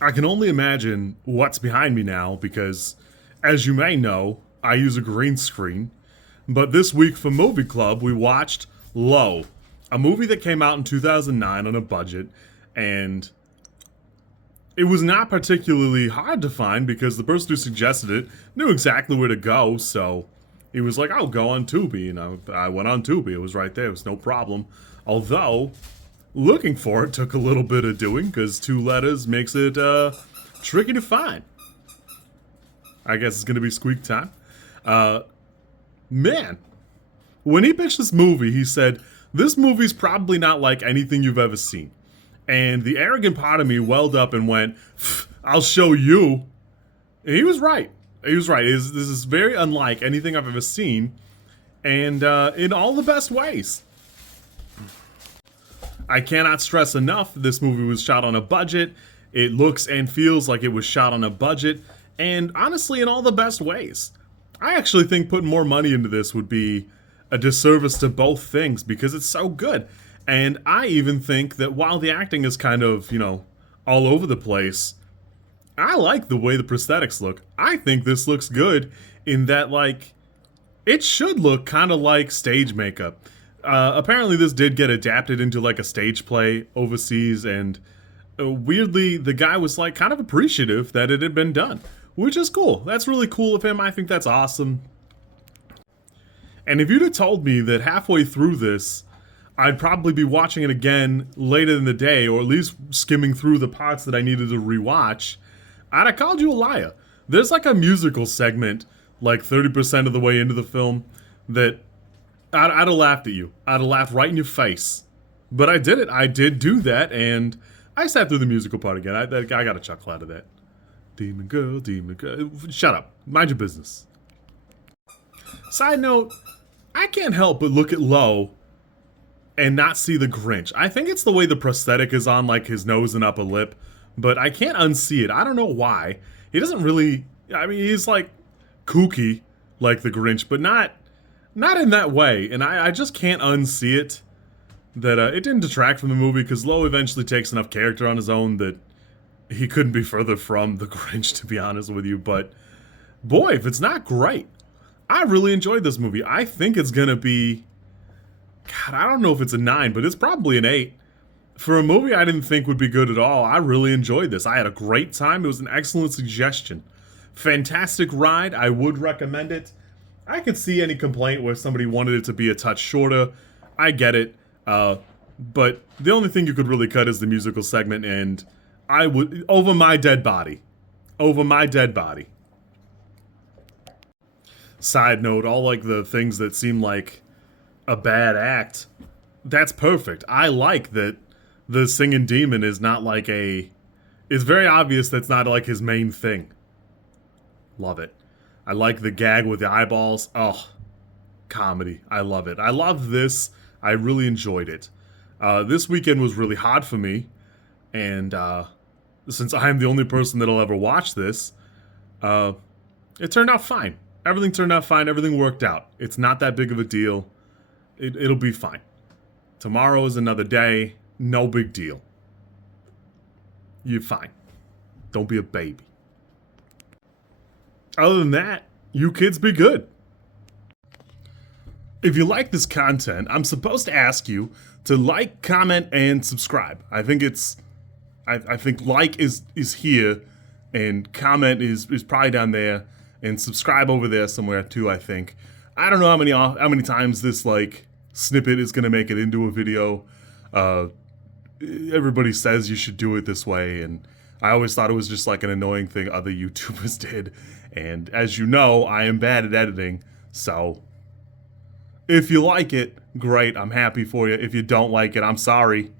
I can only imagine what's behind me now because, as you may know, I use a green screen. But this week for Movie Club, we watched Low, a movie that came out in 2009 on a budget, and it was not particularly hard to find because the person who suggested it knew exactly where to go, so he was like, "I'll go on Tubi," and I went on Tubi. It was right there. It was no problem. Although, looking for it took a little bit of doing because two letters makes it tricky to find. I guess it's going to be squeak time. Man, when he pitched this movie, he said, "This movie's probably not like anything you've ever seen." And the arrogant part of me welled up and went, "I'll show you." And he was right. He was right. This is very unlike anything I've ever seen, and in all the best ways. I cannot stress enough, this movie was shot on a budget. It looks and feels like it was shot on a budget, and honestly, in all the best ways. I actually think putting more money into this would be a disservice to both things because it's so good. And I even think that while the acting is kind of, all over the place, I like the way the prosthetics look. I think this looks good in that, it should look kind of like stage makeup. Apparently this did get adapted into a stage play overseas, and weirdly the guy was kind of appreciative that it had been done, which is cool. That's really cool of him. I think that's awesome. And if you'd have told me that halfway through this I'd probably be watching it again later in the day, or at least skimming through the parts that I needed to rewatch, I'd have called you a liar. There's a musical segment 30% of the way into the film that I'd have laughed at you. I'd have laughed right in your face. But I did it. I did do that, and I sat through the musical part again. I got a chuckle out of that. Demon girl, demon girl. Shut up. Mind your business. Side note, I can't help but look at Low and not see the Grinch. I think it's the way the prosthetic is on his nose and upper lip, but I can't unsee it. I don't know why. He doesn't really, he's kooky like the Grinch, but not in that way, and I just can't unsee it. That it didn't detract from the movie because Lowe eventually takes enough character on his own that he couldn't be further from the Grinch, to be honest with you. But boy, if it's not great, I really enjoyed this movie. I think it's gonna be, God, I don't know if it's a 9, but it's probably an 8. For a movie I didn't think would be good at all, I really enjoyed this. I had a great time. It was an excellent suggestion. Fantastic ride. I would recommend it. I could see any complaint where somebody wanted it to be a touch shorter. I get it. But the only thing you could really cut is the musical segment, and I would, over my dead body. Over my dead body. Side note, all the things that seem like a bad act, that's perfect. I like that the singing demon is not it's very obvious that's not his main thing. Love it. I like the gag with the eyeballs. Oh, comedy. I love it. I love this. I really enjoyed it. This weekend was really hard for me, and since I am the only person that'll ever watch this, it turned out fine. Everything turned out fine. Everything worked out. It's not that big of a deal. It'll be fine. Tomorrow is another day. No big deal. You're fine. Don't be a baby. Other than that, you kids be good. If you like this content, I'm supposed to ask you to like, comment, and subscribe. I think I think like is here, and comment is probably down there, and subscribe over there somewhere too, I think. I don't know how many times this snippet is gonna make it into a video. Everybody says you should do it this way, and I always thought it was just an annoying thing other YouTubers did. And as you know, I am bad at editing, so if you like it, great, I'm happy for you. If you don't like it, I'm sorry.